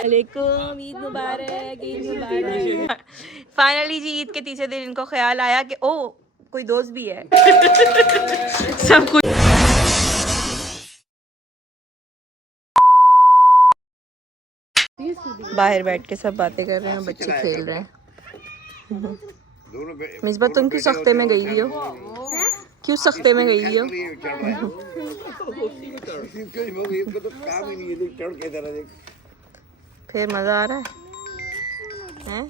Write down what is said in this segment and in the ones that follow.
वालेकुम, ईद मुबारक, ईद मुबारक। फाइनली जी ईद के तीसरे दिन इनको ख्याल आया कि ओ कोई दोस्त भी है। सब कुछ बाहर बैठ के सब बातें कर रहे हैं, बच्चे खेल रहे हैं। मिसबा तुम क्यों सख्ते में गई हो? क्यों सख्ते में गई हो? फिर मजा आ रहा है?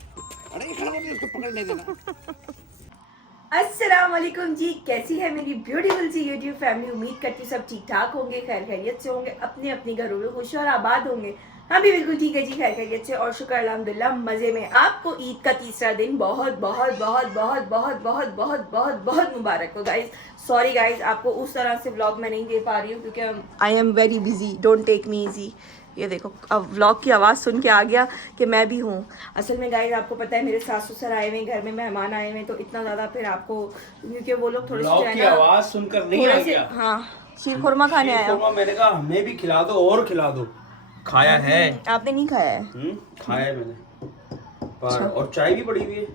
अस्सलाम वालेकुम जी, कैसी है मेरी ब्यूटीफुल सी यूट्यूब फैमिली। उम्मीद करती हूँ सब ठीक ठाक होंगे, खैर खैरियत से होंगे, अपने अपने घरों में खुश और आबाद होंगे। हम भी बिल्कुल ठीक है जी, खैर खैरियत से और शुक्र अल्हम्दुलिल्लाह मजे में। आपको ईद का तीसरा दिन बहुत बहुत बहुत बहुत बहुत बहुत बहुत बहुत बहुत मुबारक हो गाइस। सॉरी गाइस, आपको उस तरह से व्लॉग मैं नहीं दे पा रही हूँ क्योंकि I am very busy, don't take me easy. ये देखो अब व्लॉग की आवाज़ सुन के आ गया कि मैं भी हूँ। असल में गाइस आपको पता है मेरे सास ससुर आए हुए हैं, घर में मेहमान आए हुए हैं, तो इतना ज़्यादा फिर आपको क्योंकि वो लोग थोड़े से की आवाज़ सुनकर नहीं आ गया। हाँ, शीर खुरमा खाने आया। मैंने कहा हमें भी खिला दो और खिला दो। खाया है? आपने नहीं खाया है? खाया है मैंने पर और चाय भी पड़ी हुई है।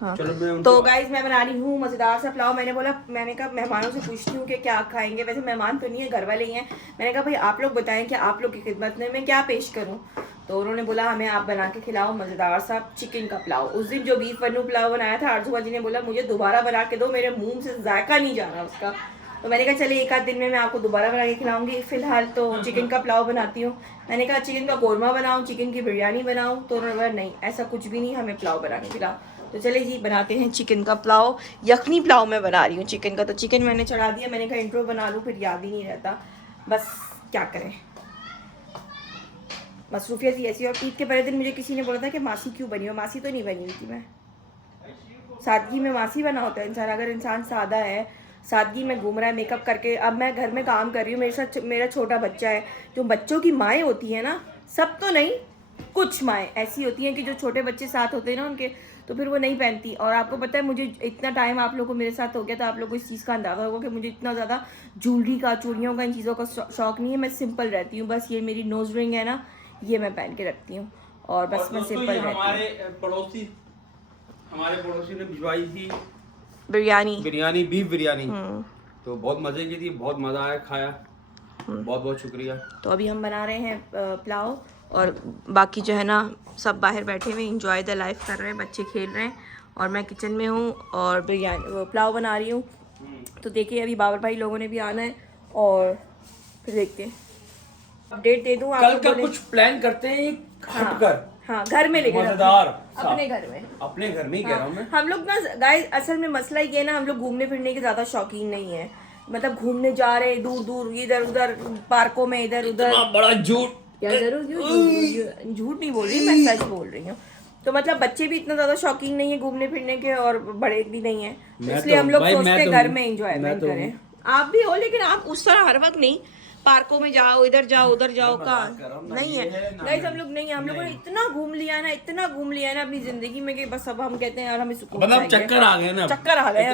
हाँ। चलो तो गाइज मैं बना रही हूँ मज़ेदार सा पुलाव। मैंने कहा मेहमानों से पूछती हूँ कि क्या खाएंगे। वैसे मेहमान तो नहीं है, घर वाले ही हैं। मैंने कहा भाई आप लोग बताएं कि आप लोग की खिदमत में मैं क्या पेश करूँ। तो उन्होंने बोला हमें आप बना के खिलाओ मज़ेदार सा चिकन का पुलाव। उस दिन जो बीफ वन्नू पुलाव बनाया था आरजू जी ने बोला मुझे दोबारा बना के दो, मेरे मुँह से जायका नहीं जा रहा उसका। तो मैंने कहा चलिए एक आध दिन में मैं आपको दोबारा बना के खिलाऊंगी। फिलहाल तो चिकन का पुलाव बनाती हूँ। मैंने कहा चिकन का कौरमा बनाऊँ, चिकन की बिरयानी बनाऊँ, तो उन्होंने बोला नहीं ऐसा कुछ भी नहीं, हमें पुलाव बना के खिलाओ। तो चले जी बनाते हैं चिकन का पुलाव। यखनी पुलाव मैं बना रही हूँ चिकन का। तो चिकन मैंने चढ़ा दिया, मैंने कहा इंट्रो बना लूँ, फिर याद ही नहीं रहता। बस क्या करें, मसरूफियत ही ऐसी। और ईद के पहले दिन मुझे किसी ने बोला था कि मासी क्यों बनी हो। मासी तो नहीं बनी हुई थी मैं। सादगी में मासी बना होता है इंसान। अगर इंसान सादा है, सादगी में घूम रहा है मेकअप करके। अब मैं घर में काम कर रही हूँ, मेरे साथ मेरा छोटा बच्चा है। जो बच्चों की माएँ होती हैं ना, सब तो नहीं, कुछ माएँ ऐसी होती हैं कि जो छोटे बच्चे साथ होते हैं ना उनके, तो फिर वो नहीं पहनती। और आपको पता है मुझे इतना टाइम आप लोगों को मेरे साथ हो गया तो आप लोगों को इस चीज़ का अंदाज़ा होगा कि मुझे इतना ज़्यादा ज्वेलरी का, चूड़ियों का, इन चीज़ों का शौक नहीं है। मैं सिंपल रहती हूँ। बस ये मेरी नोज रिंग है ना, ये मैं पहन के रखती हूँ और बस मैं सिंपल रहती हूँ। हमारे पड़ोसी ने भिजवाई थी बिरयानी, बीफ बिरयानी। तो बहुत मजे की थी, बहुत मजा आया, खाया। बहुत बहुत शुक्रिया। तो अभी हम बना रहे हैं पुलाव और बाकी जो है ना सब बाहर बैठे हुए एंजॉय द लाइफ कर रहे हैं, बच्चे खेल रहे हैं और मैं किचन में हूँ और बिरयानी पुलाव बना रही हूँ। तो देखिए अभी बाबर भाई लोगों ने भी आना है और फिर देखते हैं। अपडेट दे दूँ कल का कुछ प्लान करते हैं हटकर। हाँ घर में लेके मजेदार अपने घर में ही कह रहा हूँ मैं। हम लोग ना गाइस असल में मसला ये है ना, हम लोग घूमने फिरने के ज्यादा शौकीन नहीं है। मतलब घूमने जा रहे दूर दूर, इधर उधर पार्कों में, इधर उधर। बड़ा झूठ क्या जरूर झूठ नहीं बोल रही, मैं सच बोल रही हूँ। तो मतलब बच्चे भी इतना ज्यादा शौकीन नहीं है घूमने फिरने के और बड़े भी नहीं है, इसलिए हम लोग सोचते हैं घर में एंजॉयमेंट करें। आप भी हो लेकिन आप उस तरह हर वक्त नहीं, पार्कों में जाओ, इधर जाओ, उधर जाओ का नहीं है गाइस। हम लोग नहीं है, हम लोगों ने इतना घूम लिया ना, इतना घूम लिया ना अपनी जिंदगी में कि बस अब हम कहते हैं यार हमें सुकून चाहिए। चक्कर आ गए ना, चक्कर आ गए।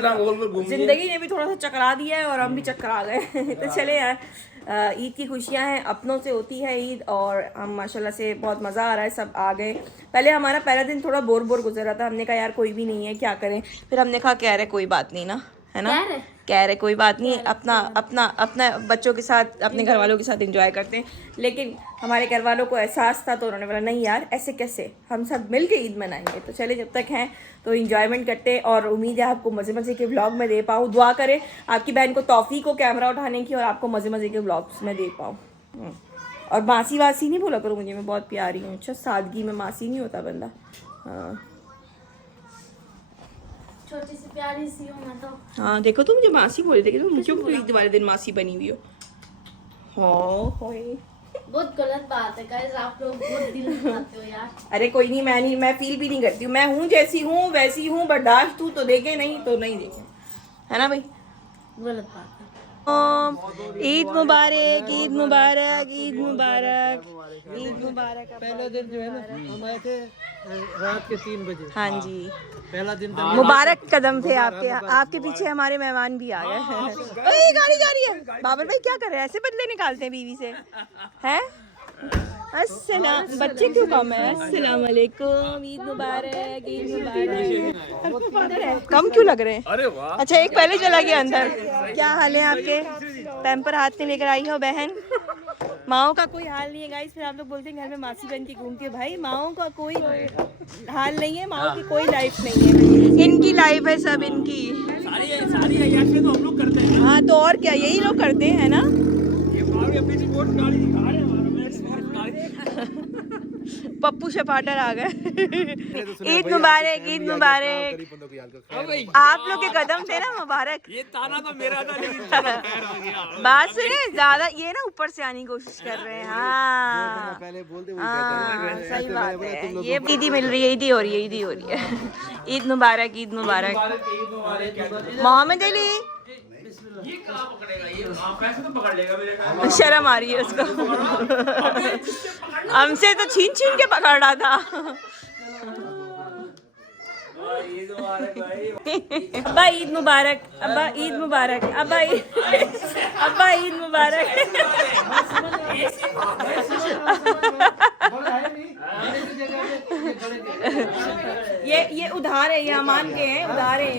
जिंदगी ने भी थोड़ा सा चकरा दिया है और हम भी चक्कर आ गए। तो चले यार, ईद की खुशियां हैं, अपनों से होती है ईद और हम माशाल्लाह से बहुत मज़ा आ रहा है, सब आ गए। पहले हमारा पहला दिन थोड़ा बोर गुजर रहा था, हमने कहा यार कोई भी नहीं है क्या करें, फिर हमने कहा कह रहे कोई बात नहीं ना, है ना, कह रहे कोई बात नहीं, अपना अपना अपना बच्चों के साथ, अपने घर वालों के साथ एंजॉय करते हैं। लेकिन हमारे घर वालों को एहसास था तो उन्होंने बोला नहीं यार ऐसे कैसे, हम सब मिल के ईद मनाएंगे। तो चले जब तक हैं तो एंजॉयमेंट करते हैं और उम्मीद है आपको मज़े मज़े के व्लॉग में दे पाऊँ। दुआ करें आपकी बहन को तौफीक को कैमरा उठाने की और आपको मज़े मज़े के व्लॉग्स में दे पाऊँ। और मासी वासी नहीं बोला करूँ मुझे, मैं बहुत प्यारी हूँ। अच्छा सादगी में मासी नहीं होता बंदा। हाँ छोटी सी प्यारी सी हूँ मैं तो। हाँ देखो तुम मुझे मासी बोल रही थी, तुम क्यों ईद वाले दिन मासी बनी हुई हो? हाँ बहुत गलत बात है गाइस, आप लोग बहुत दिल दुखाते हो यार। अरे कोई नहीं, मैं फील भी नहीं करती हूँ, मैं हूँ जैसी हूँ वैसी हूँ, बर्दाश्त तू तो देखे नहीं तो नहीं देखे, है ना भाई। गलत बात है। ईद मुबारक, ईद मुबारक, ईद मुबारक, ईद मुबारक। पहले दिन जो है ना हम आए थे रात के 3 बजे। हाँ जी पहला दिन था। मुबारक कदम थे आपके पीछे हमारे मेहमान भी आ गए। गाड़ी जा रही है। बाबर भाई क्या कर रहे हैं, ऐसे बदले निकालते हैं बीवी से हैं? अस्सलाम, बच्चे क्यों कम है? अस्सलाम वालेकुम, ईद मुबारक, ईद मुबारक। कम क्यों लग रहे हैं? अरे वाह। अच्छा एक पहले चला गया अंदर। क्या हाल है आपके? पैम्पर हाथ में लेकर आई हो बहन। माओ का कोई हाल नहीं है गाइस। फिर आप लोग बोलते हैं घर में मासी बन के घूमती है। भाई माओ का कोई हाल नहीं है, माओ की कोई लाइफ नहीं है, इनकी लाइफ है सब इनकी। सारी अय्याशी तो हम लोग करते हैं। हाँ तो और क्या, यही लोग करते हैं ना। ये भाभी अपनी रिपोर्ट गाड़ी दिखा रहे हैं हमारा। पप्पू शपाटर आ गए। ईद मुबारक, ईद मुबारक। आप लोग के कदम थे ना मुबारक। ये ताना तो मेरा था लेकिन चलो खैर आ गया। बात सुने, ज्यादा ये ना ऊपर से आने की कोशिश कर रहे हैं। हाँ पहले बोलते हाँ सही बात है। ये ईदी मिल रही है, ईदी हो रही है, ईदी हो रही है। ईद मुबारक, ईद मुबारक। मोहम्मद अली ये कहाँ पकड़ेगा? ये पैसे तो पकड़ लेगा मेरे ख्याल में। शर्म आ रही है उसको। हमसे तो छीन छीन के पकड़ रहा था। अब्बा ईद मुबारक, अब्बा ईद मुबारक, अब्बा ईद मुबारक। ये उधार है, ये अमान के हैं, उधार है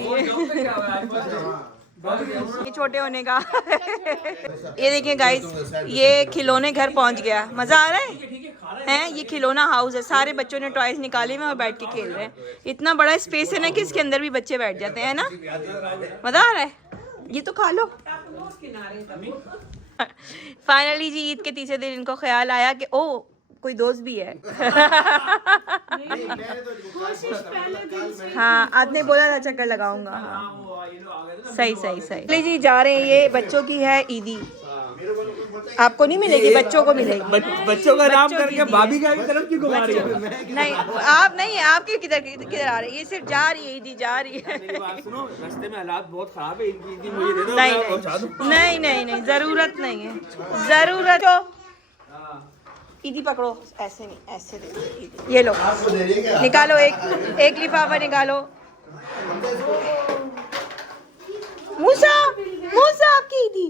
ये छोटे होने का। ये देखिए गाइस, ये खिलौने घर पहुंच गया। मजा आ रहा है? ये खिलौना हाउस है। सारे बच्चों ने टॉयज निकाले हुए और बैठ के खेल रहे हैं। इतना बड़ा स्पेस है ना कि इसके अंदर भी बच्चे बैठ जाते हैं ना। मजा आ रहा है। ये तो खा लो। फाइनली जी ईद के तीसरे दिन इनको ख्याल आया कि ओ कोई दोस्त भी है। हाँ आपने बोला था चक्कर लगाऊंगा। हाँ सही सही सही। चलिए जी जा रहे हैं। ये बच्चों की है ईदी, आपको नहीं मिलेगी, बच्चों को मिलेगी। बच्चों का नाम करके भाभी का भी तरफ क्यों घुमा रही है? नहीं आप नहीं, आपकी किधर किधर आ रही है? ये सिर्फ जा रही है, ईदी जा रही है। मेरी बात सुनो, रास्ते में हालात बहुत खराब है, इनकी ईदी मुझे दे दो, नहीं मैं पहुंचा दूं। नहीं नहीं नहीं, जरूरत नहीं है, जरूरत हो। ईदी पकड़ो, ऐसे नहीं, ऐसे दे ईदी। ये लो निकालो, एक लिफाफा निकालो। मूसा मूसा आपकी ईदी।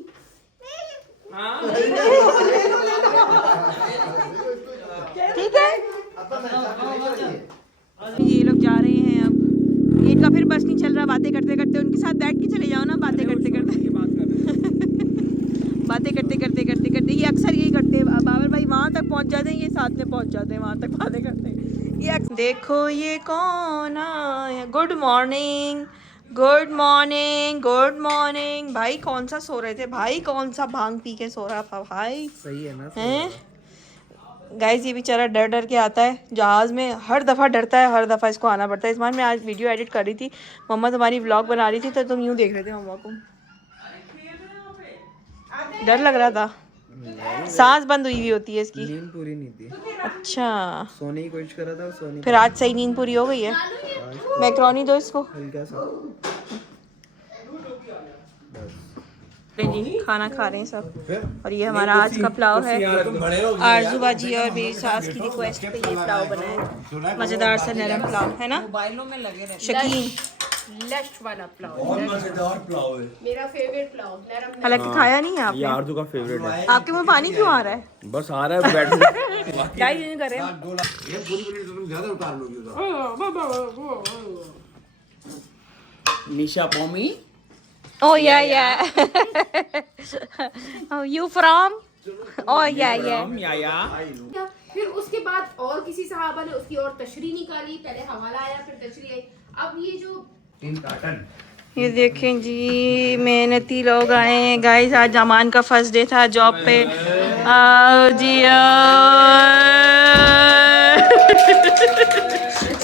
ठीक है ये लोग जा रहे हैं अब। इनका फिर बस नहीं चल रहा, बातें करते करते उनके साथ बैठ के चले जाओ ना, बातें करते करते बातें करते करते करते करते। ये अक्सर यही करते हैं, बाबर भाई वहाँ तक पहुँच जाते हैं, ये साथ में पहुँच जाते हैं वहाँ तक बातें करते हैं। ये देखो ये कौन आया। Good morning, good morning, good morning. भाई कौन सा सो रहे थे? भाई कौन सा भांग पी के सो रहा था भाई? सही है ना? हैं गाइस, ये बेचारा डर डर के आता है जहाज़ में, हर दफ़ा डरता है, हर दफ़ा इसको आना पड़ता है। इस्मान मैं आज वीडियो एडिट कर रही थी, मम्मा तुम्हारी व्लॉग बना रही थी तो तुम यूँ देख रहे थे मम्मा को। डर लग रहा था। सांस बंद हुई हुई होती है इसकी। नींद पूरी नहीं थी। अच्छा सोने की कोशिश कर रहा था और सोने फिर आज सही नींद पूरी हो गई है। मैक्रोनी दो इसको। हल्का सा। जी खाना खा रहे हैं सब, और ये हमारा आज का पुलाव है। आरजू बाजी और मेरी सास की रिक्वेस्ट पे ये पुलाव बनाया है, मज़ेदार सा नरम पुलाव है ना। मोबाइलों में लगे रहे शकीन लश वाला पुलाव, बहुत मजेदार पुलाव है, मेरा फेवरेट पुलाव, नरम। हालांकि खाया नहीं है आपने। आरजू का फेवरेट है। आपके मुंह पानी क्यों आ रहा है? बस आ रहा है, बैठ क्या यूं कर रहे हैं? निशा पौमी। Oh yeah. Oh, you from? Oh yeah. या फिर उसके बाद और किसी सहाबा ने उसकी और तशरीह निकाली, पहले हवाला आया फिर तशरीह आई। अब ये जो ये देखें जी, मेहनती लोग आए हैं गाइस। आज अमान का फर्स्ट डे था जॉब पे। जी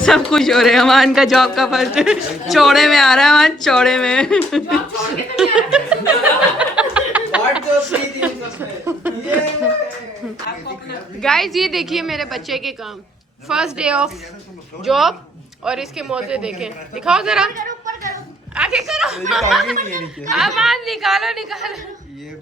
सब खुश हो रहे हैं। अमान का जॉब का फर्स्ट डे चौड़े में आ रहा है, अमान चौड़े में। गाइस ये देखिए मेरे बच्चे के काम, फर्स्ट डे ऑफ जॉब, और इसके मोजे देखें, दिखाओ जरा, आगे करो। अमान निकालो।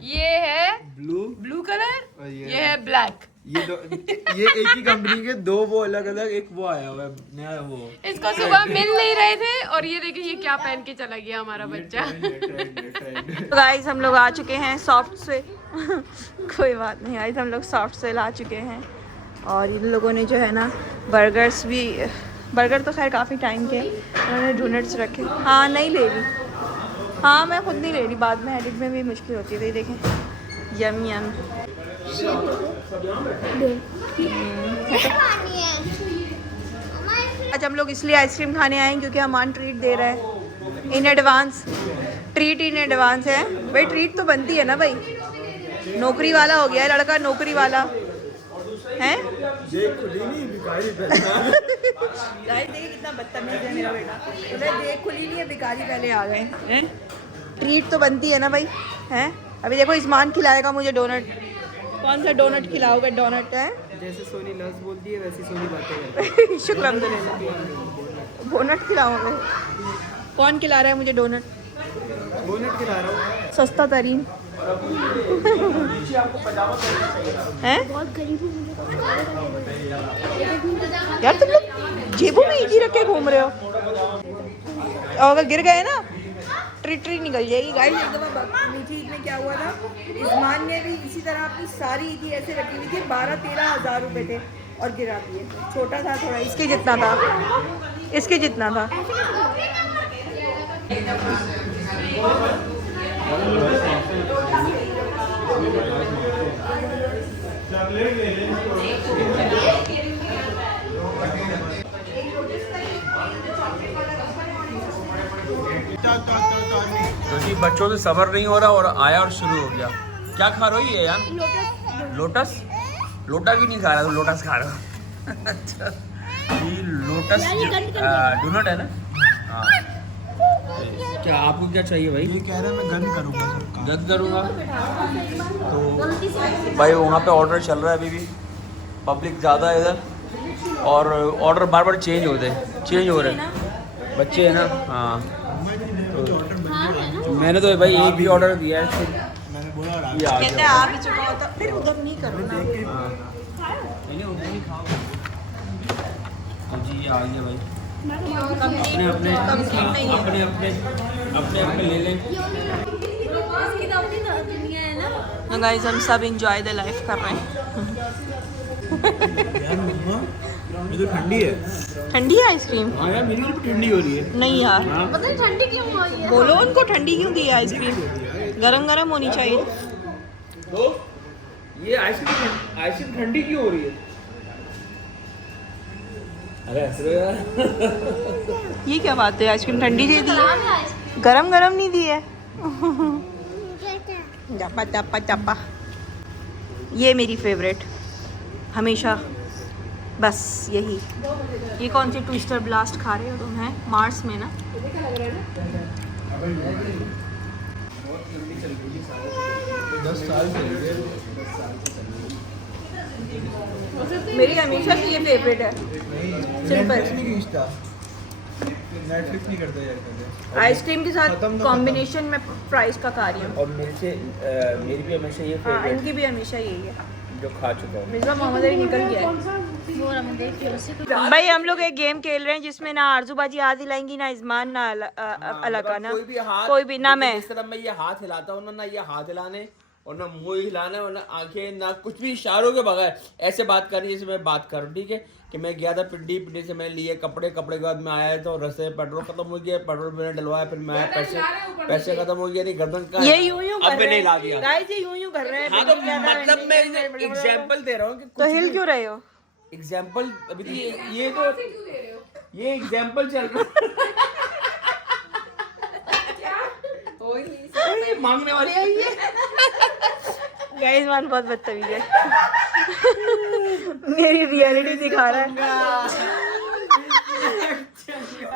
ये है ब्लू कलर, ये है ब्लैक। ये एक ही कंपनी के दो वो अलग अलग, एक वो आया हुआ है नया वो। इसको सुबह मिल नहीं रहे थे, और ये देखिए ये क्या पहन के चला गया हमारा बच्चा। गाइस हम लोग आ चुके हैं सॉफ्ट से। कोई बात नहीं गाइस, हम लोग सॉफ्ट से ला चुके हैं। और इन लोगों ने जो है ना बर्गर्स भी, बर्गर तो खैर काफ़ी टाइम के, उन्होंने डोनट्स रखे। हाँ नहीं ले रही, हाँ मैं खुद नहीं ले रही, बाद में एडिट में भी मुश्किल होती है। देखें यम यम। आज हम लोग इसलिए आइसक्रीम खाने आए हैं क्योंकि अमान ट्रीट दे रहा है in advance, treat in advance है भाई। ट्रीट तो बनती है ना भाई, नौकरी वाला हो गया है लड़का, नौकरी वाला है। देखिए कितना बदतमीज है मेरा बेटा, उधर देख खुली नहीं है, भिखारी पहले आ गए हैं। ट्रीट तो बनती है ना भाई, हैं। अभी देखो इस्मान खिलाएगा मुझे डोनट। कौन सा डोनट खिलाओगे? डोनट है जैसे सोनी लफ्ज़ बोलती है वैसी सोनी बातें करती है। शुक्र डोनट खिलाओगे? कौन खिला रहा है मुझे डोनट? बोनट खिला रहा हूँ। सस्ता तरीन है यार, तुम लोग जेबों में ईजी रख के घूम रहे हो, और अगर गिर गए ना ट्री निकल जाएगी। गाइस एक दफ़ा मीठी ईद में क्या हुआ था, इस्मान ने भी इसी तरह अपनी सारी ईदी ऐसे रखी हुई थी, 12-13 हज़ार रुपए थे और गिरा दिए। छोटा था थोड़ा, इसके जितना था, इसके जितना था। क्योंकि बच्चों से सब्र नहीं हो रहा और आया और शुरू हो गया। क्या खा रही है यार? लोटस। लोटा क्यों नहीं खा रहा? तो लोटस खा रहा हूँ। अच्छा ये लोटस डोनट है ना? हाँ। क्या आपको क्या चाहिए भाई? ये कह रहा है मैं गन करूँगा सबका। गन करूँगा तो भाई वहाँ पे ऑर्डर चल रहा है अभी भी, पब्लिक ज़्यादा है इधर और ऑर्डर बार बार चेंज हो रहे हैं। बच्चे हैं ना। हाँ तो मैंने तो भाई एक भी ऑर्डर दिया है, मैंने बोला ये आ कहते हैं गया। आ भी चुका होता, फिर उधर नहीं करो ना। नहीं उधर नहीं खाओ। हाँ जी ये आ गया भाई। अपने अपने अपने अपने अपने अपने ले लें। तो गाइस हम सब एंजॉय द लाइफ कर रहे हैं। यार मम्मा ये तो ठंडी है। ठंडी है आइसक्रीम? हाँ यार मेरी भी ठंडी हो रही है। नहीं यार, पता नहीं ठंडी क्यों हो रही है। बोलो उनको ठंडी क्यों दी है आइसक्रीम? गरम गरम होनी चाहिए। तो ये आइसक्रीम ठंडी क्यों हो रही है? अरे ऐसे यार ये क्या बात है, आइसक्रीम ठंडी दे दी है, गरम गरम नहीं दी है। चापा चापा चापा, ये मेरी फेवरेट हमेशा, बस यही। ये कौन सी ट्विस्टर ब्लास्ट खा रहे हो तुम? हैं मार्स में ना? 10 साल चल गए। मेरी हमेशा से ये फेवरेट है। नेटफ्लिक्स नहीं खींचता, नेटफ्लिक्स नहीं करता यार कभी। आइसक्रीम के साथ कॉम्बिनेशन में फ्राइज का खा रही हूँ। और मेरी भी हमेशा ये हाँ फेवरेट इनकी भी हमेशा यही है जो खा चुका हूँ। मिर्जा मोहम्मद अली निकल गया है। भाई हम लोग एक गेम खेल रहे हैं जिसमें ना आरजू बाजी हाथ हिलाएंगी, ना इजमान, ना अलका, ना कोई भी, ना मैं। इस तरह मैं ये हाथ हिलाता हूँ ना ये हाथ हिलाने और ना मुंह हिलाने और ना आंखें, ना कुछ भी इशारों के बगैर ऐसे बात करनी जैसे मैं बात कर रहा हूँ। ठीक है कि मैं गया था पिंडी से मैं लिए कपड़े के बाद मैं आया तो रस्ते में पेट्रोल खत्म हो गया, पेट्रोल मैंने डलवाया, फिर मैं पैसे खत्म हो गया, नहीं गर्दन का ये यूं यूं अब मैंने हिला दिया। गाइस ये यूं यूं कर रहे हैं। हाँ तो मतलब मैं एग्जाम्पल दे रहा हूँ कि तो हिल क्यों रहे हो? एग्जाम्पल अभी तो ये तो ये एग्जाम्पल चल रहा है। मांगने वाली आई है। गाइस मान बहुत बदतमीज है। मेरी रियलिटी दिखा रहा है।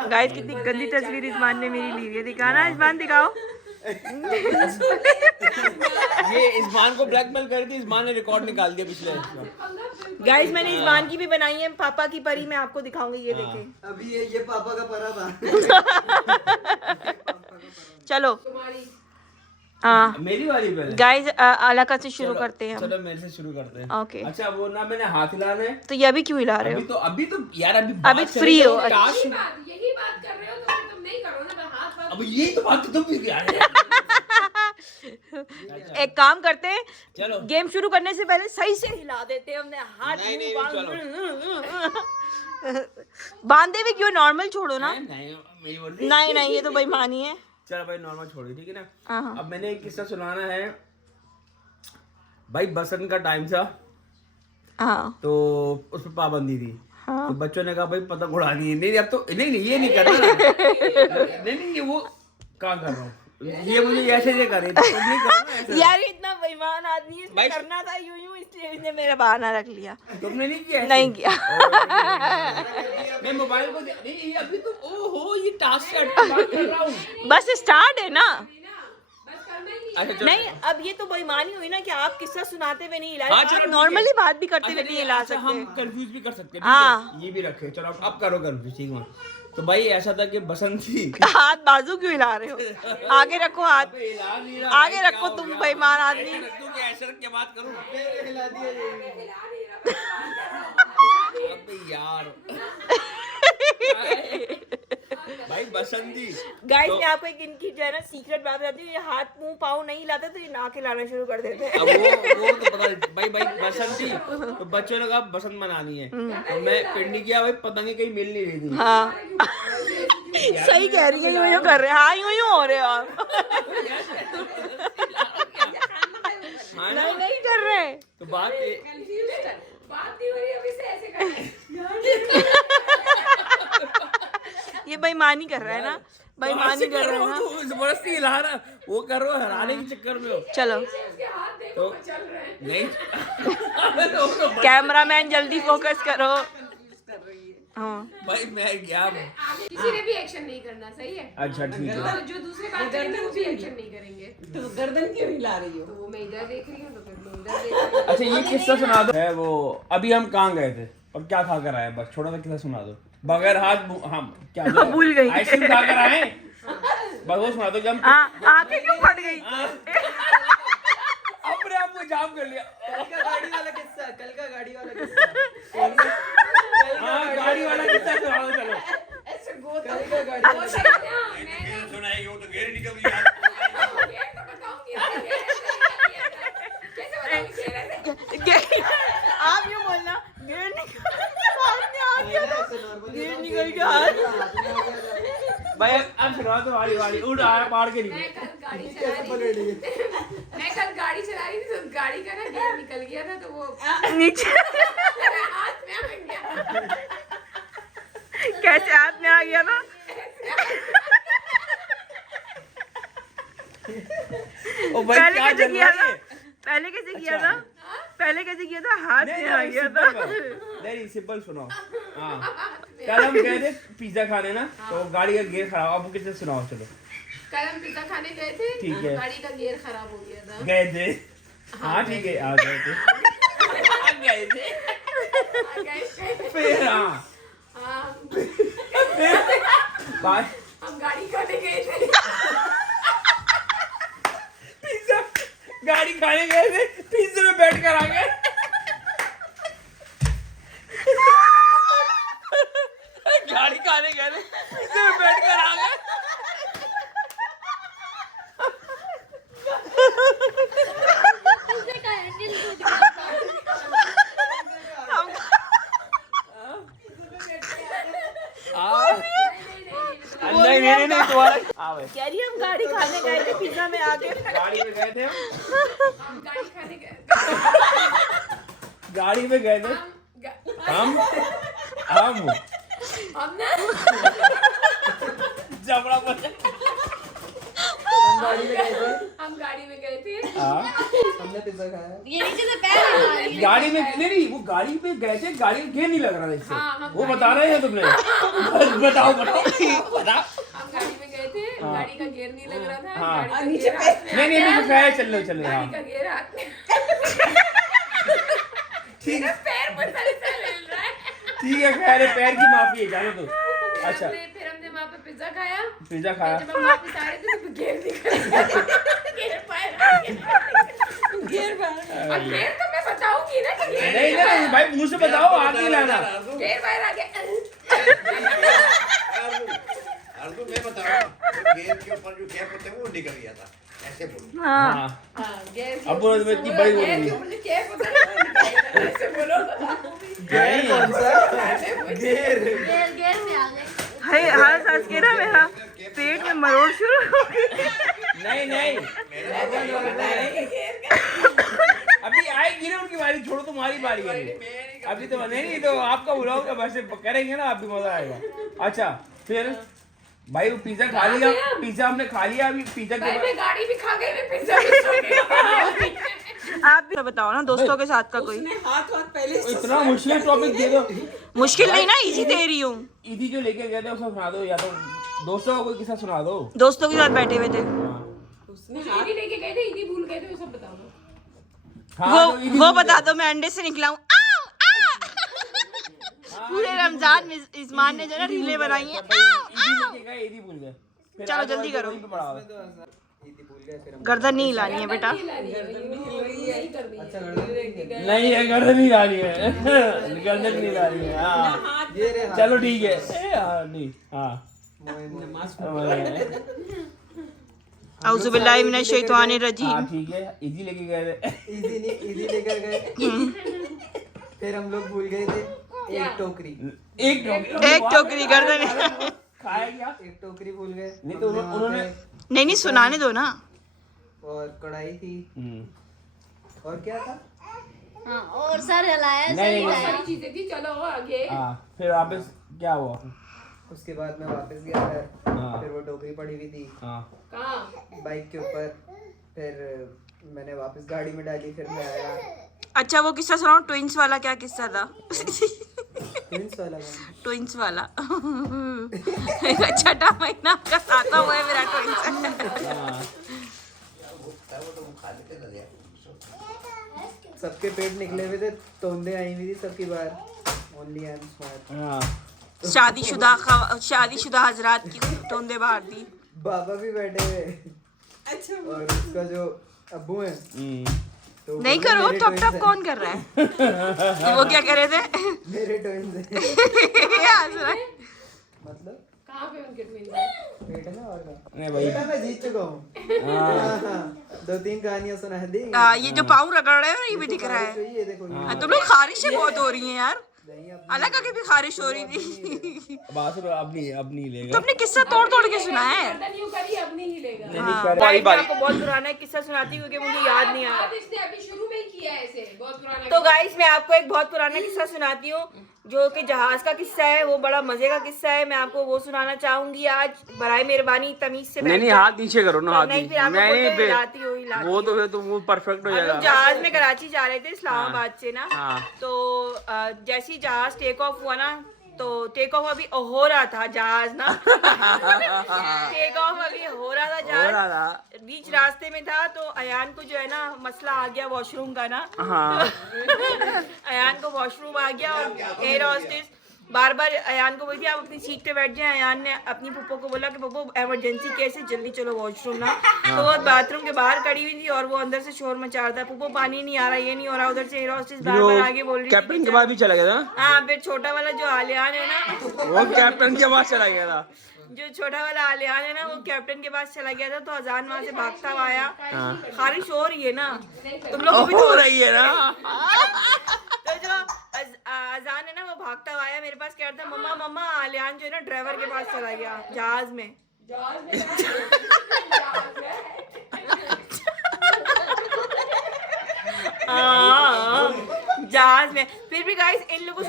गाइस कितनी गंदी तस्वीर इस्मान ने मेरी ली है। दिखाना इस्मान, दिखाओ। ये इस्मान को ब्लैकमेल कर दी, इस्मान ने रिकॉर्ड निकाल दिया पिछले। गाइस मैंने इस्मान की भी बनाई है, पापा की परी, मैं आपको दिखाऊंगी, ये देखें। अभी ये पापा का परा था। चलो हाँ मेरी बारी पहले। गाइस अलका से शुरू करते हैं हम। चलो मेरे से शुरू करते हैं। ओके अच्छा वो ना मैंने हाथ हिलाना है तो ये अभी क्यों हिला रहे हो? अभी तो यार अभी अभी फ्री हो। यही बात कर रहे हो तो तुम नहीं करो ना। हाथ अब यही तो बात तुम भी यार एक काम करते हैं, चलो गेम शुरू करने से पहले सही से हिला देते हैं, हमने हाथ नहीं, मुंह नहीं, बांधे भी क्यों, नॉर्मल छोड़ो ना। नहीं मेरी बोल रही नहीं नहीं, ये तो बेईमानी है। चलो भाई नॉर्मल छोड़िए, ठीक है ना। हाँ अब मैंने एक किस्सा सुनाना है भाई। बसंत का टाइम था हाँ तो उस पर पाबंदी थी। हाँ। तो बच्चों ने कहा भाई पतंग उड़ानी है। नहीं अब तो नहीं ये नहीं करना। नहीं ये वो काम कर रहा हूँ, ये मुझे ऐसे ये करे तो तुम नहीं करो ना ऐसे। यार इतना बेईमान आदमी है, इसने भाई- करना था यूं यूं, इसलिए इसने मेरा बहाना रख लिया। तुमने नहीं किया ऐसे? नहीं किया। मैं मोबाइल को नहीं ये अभी तो ओहो ये टास्क से हट के बात कर रहा हूँ। बस स्टार्ट है ना। अच्छा चलो। नहीं अब ये तो बेईमानी हुई ना कि आप किस्सा सुनाते हुए नहीं हिला हाँ, रहे, चलो, आप ठीक नॉर्मली है। बात भी करते हुए अच्छा, नहीं हिला अच्छा, सकते। हम कंफ्यूज भी कर सकते हैं, हाँ। ठीक है? ये भी रखे। चलो अब करो कंफ्यूज, ठीक है। तो भाई ऐसा था कि बसंत थी। हाथ बाजू क्यों हिला रहे हो? आगे रखो हाथ, अबे हिला नहीं रहा आगे भाई, रखो, क्या हो तुम गया? बेईमान आदमी। ऐसे रख दूं कि ऐसे रख के बात करूं? अबे यार भाई बसंती गाइस मैं आपको एक इनकी जो है ना सीक्रेट बात बताती हूँ, ये हाथ मुंह पाँव नहीं हिलाते तो ये नाक हिलाना शुरू कर देते हैं। अब वो तो पता नहीं। भाई बसंती तो बच्चों ने कहा बसंत मनानी है, तो मैं पिंडी किया भाई, पतंगे कहीं मिल नहीं रही थी। हाँ सही कह रही है, यूं यूं कर रहे हैं। हाँ यूं यूं हो रहे हो आप। हाँ ना? नहीं नहीं कर रहे। तो बात ये ये बेईमानी कर रहा है ना, बेईमानी कर रहा है ना। जबरदस्ती हिला रहा, वो कर रहा हराने के चक्कर में हो। चलो तो नहीं तो कैमरामैन जल्दी फोकस करो। हाँ भाई मैं गया। किसी ने भी एक्शन नहीं करना, सही है। अच्छा ठीक है। तो जो दूसरे बात करेंगे वो भी एक्शन नहीं करेंगे। तो गर्दन क्यों हिला रही हो? तो वो मैं इधर देख रही हूँ तो फिर मैं इधर देख रही हूँ। अच्छा ये किस्सा सुना दो है। वो अभी हम कहाँ गए थे और क्या खा कर आए, बस छोटा सा किस्सा सुना दो। बगैर हाथ हम क्या भूल गई। आइसक्रीम खा कर आए, बस वो सुना दो। जब आंखें क्यों फट गई? अपने आप को जाम कर लिया। कल का गाड़ी वाला किस्सा, कल का गाड़ी वाला किस्सा। हाँ गाड़ी वाला किस्सा सुना दो चलो। ऐसे गोद कल का गाड़ी वाला किस्सा। सुनाएगी वो तो घेर निकल गई। आप यूं बोलना, गेर निकल के हाथ। भाई अब सुना तो वाली वाली उड़ आया पार के मैं लिए। कल गाड़ी चला रही थी तो गाड़ी का ना गियर निकल गया था तो वो नीचे मेरे हाथ में आ गया। कैसे हाथ में आ गया था? ओ भाई पहले क्या कैसे चल किया रहा था? है? पहले कैसे किया अच्छा। था? पहले कैसे किया था? हाथ नहीं में आ नहीं गया सिंपल था। नहीं सिंपल सुनो। हाँ कल हम गए थे पिज्जा खाने ना, तो गाड़ी का गियर खराब। अब किससे सुनाओ चलो। कल हम पिज्जा खाने गए थे, ठीक है। गाड़ी का गियर खराब हो गया था। गए थे। हाँ ठीक है आ गए थे। आ गए थे फिर हाँ बात हम गाड़ी खाने गए थे। पिज्जा गाड़ी खाने गए थे, पिज्जे में बैठ कर आ गए। गाड़ी खाने गए थे, पिज्जे में बैठ कर आ गए। नहीं तुम्हारा कह रही है हम गाड़ी खाने गए थे, पिज्जा में आके गाड़ी में गए थे हम गाड़ी खाने गए गाड़ी में गए थे हम हम ना जबड़ा बचा। हम गाड़ी में गए थे। हाँ हमने पिज्जा खाया। गाड़ी में नहीं वो गाड़ी में गए थे, गाड़ी में गेयर नहीं लग रहा था इससे। हाँ, हम वो गाड़ी बता रहे हैं तुमने। बताओ बताओ बताओ। हम गाड़ी में गए थे, हाँ। गाड़ी का गियर नहीं लग रहा था। हाँ। गाड़ी का गियर हाथ में आ नहीं गया। नहीं कहे चल लो हाँ गाड़ी का गियर हाथ में ठीक है पैर पर से मिल रहा है। ठीक है खैर है, पैर की माफी है जानो तो। अच्छा फिर हमने वहाँ पे पिज्जा खाया। पिज्जा खाया। जब हम वापस आ रहे थे तो गियर निकल गया। गियर पैर आ गया। अब गियर तो मैं बताऊंगी ना कि गियर नहीं नहीं भाई मुझसे बताओ, हाथ नहीं लाना। गियर पैर आ गया। अर्जुन मैं बता रहा हूँ, गेम के ऊपर जो कैप होते हैं वो निकल गया था। हाँ हाँ अब बोलो तुम्हें इतनी बड़ी बोल हाय हाँ सांस के ना मेरा पेट में मरोड़ शुरू हो गई। नहीं नहीं अभी आएगी ना उनकी बारी, छोड़ो तुम्हारी बारी है अभी तो नहीं तो आपका बुलाओ क्या वैसे करेंगे ना, आप भी मजा आएगा। अच्छा फिर भाई वो पिज्जा खा लिया, पिज्जा हमने खा लिया, अभी पिज्जा के बाद गाड़ी भी खा गई, मैं पिज्जा भी खा गई। आप भी बताओ ना दोस्तों के साथ का कोई हाथ पहले इतना मुश्किल टॉपिक दे दो। मुश्किल नहीं ना, इजी दे रही हूँ। ईदी जो लेके गए थे उसका सुना दो, या तो दोस्तों का कोई किस्सा सुना दो। दोस्तों के साथ बैठे हुए थे, ईदी लेके गए थे, ईदी भूल गए थे, वो सब बताओ ना। हाँ, तो ईदी वो भूल बता गए। दो मैं अंडे से निकला हूँ। पूरे रमजान में इस्मान ने जो ना रीलें बनाई हैं। ईदी लेके गए, ईदी भूल गए। फिर चलो आज जल्दी वाले करो। वहीं पे पड़ा हुआ है। गर्दन नहीं हिलानी है बेटा। नहीं है गर्दन नहीं ला रही है गर्दन नहीं ला रही है। हाँ चलो ठीक है। हाँ नहीं हाँ औज़ु बिल्लाहि मिनश शैतानिर हाँ रजीम। ठीक है। इजी लेके गए थे। इजी लेकर गए। फिर हम लोग भूल गए थे एक टोकरी। एक टोकरी गर्दन। खाया क्या? एक टोकरी भूल गए। नहीं तो हमने वहाँ उन्होंने पे- नहीं सुनाने दो ना। और कढ़ाई थी और क्या था? और सर हिलाया नहीं बहुत सारी चीजें थी, चलो आगे। हाँ फिर वापस क्या हुआ? उसके बाद मैं वापस गया घर। हाँ। फिर वो टोकरी पड़ी हुई थी हाँ कहाँ? बाइक के ऊपर। फिर मैंने वापस गाड़ी में डाली। फिर मैं आया। अच्छा वो किस्सा सुनाओ, ट्विंस वाला क्या किस्सा था? ट्विंस वाला गाना। ट्विंस वाला छठा महीना का सातवां हुआ है मेरा ट्विंस। सबके पेट निकले हुए थे, तोंदे आई हुई थी सबकी बार। Only I am smart. हाँ शादीशुदा हजरात की टोंदे बाहर दी। बाबा भी बैठे हुए। अच्छा। और उसका जो अब्बू है तो वो नहीं बोले, करो, मेरे टप twins टप हैं। कौन कर रहा है? वो क्या कर रहे थे? मेरे ट्विंस हैं। हंस रहा है। मतलब कहाँ पे उनके twins हैं? पेट है ना और का। नहीं भाई बेटा मैं जीत चुका हूँ। हाँ, 2-3 कहानियां सुना दी। ये जो पाँव रगड़ रहे हैं ये भी दिख रहा है। ये देखो ये। तुम लोग खारिशें बहुत हो रही हैं यार। नहीं अब अलग आगे भी खारिश हो रही थी। बात अब नहीं लेगा। तुमने किस्सा तोड़ तोड़ के सुना है। गर्दन यूं करी, अब नहीं हिलेगा। बारी बारी। आपको बहुत पुराना किस्सा सुनाती हूँ क्योंकि मुझे याद नहीं आ रहा। अब इसने अभी शुरू में ही किया है ऐसे, बहुत पुराना। तो गाइस मैं आपको एक बहुत पुराना किस्सा सुनाती हूँ जो कि जहाज का किस्सा है। वो बड़ा मजे का किस्सा है। मैं आपको वो सुनाना चाहूंगी आज। बराए मेहरबानी तमीज से बैठ नहीं जाओ। हाथ नीचे करो ना, हाथ नहीं नीचे। फिर आपको बोलते हिलाती हो हिलाती वो हो। तो फिर तुम वो परफेक्ट हो हम लोग जाएगा। जहाज में कराची जा रहे थे इस्लामाबाद से ना। हाँ। तो जैसे ही जहाज टेक ऑफ हुआ ना, तो टेक ऑफ अभी हो रहा था जहाज ना। टेक ऑफ अभी हो रहा था जहाज। बीच रास्ते में था तो अयान को जो है ना मसला आ गया वॉशरूम का ना। हाँ। अयान को वॉशरूम आ गया और एयर हॉस्टेस बार बार अयान को बोली आप अपनी सीट पे बैठ जाए। अयान ने अपनी पप्पो को बोला कि पप्पो इमरजेंसी केस है, जल्दी चलो वॉशरूम ना। तो वो बाथरूम के बाहर खड़ी हुई थी और वो अंदर से शोर मचा रहा था, पप्पो पानी नहीं आ रहा, ये नहीं हो रहा। उधर से एयर हॉस्टेस बार बार आगे बोल रही थी कैप्टन के बाद भी चला गया था। हाँ फिर छोटा वाला जो आलियान है ना, वो कैप्टन के बाद चला गया था। जो छोटा वाला आलियान है ना वो कैप्टन के पास चला गया था। तो अजान वहां से भागता हुआ आया। खारिश हो रही है ना तुम लोग को भी हो रही है ना। तो जो अजान है ना वो भागता हुआ आया मेरे पास, कह रहा था मम्मा मम्मा आलियान जो है ना ड्राइवर के पास चला गया जहाज में। जहाज में। फिर भी गाइस इन लोगों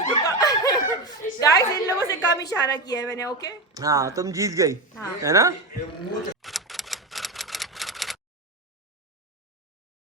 से कम इशारा किया है मैंने। ओके हाँ तुम जीत गई है ना।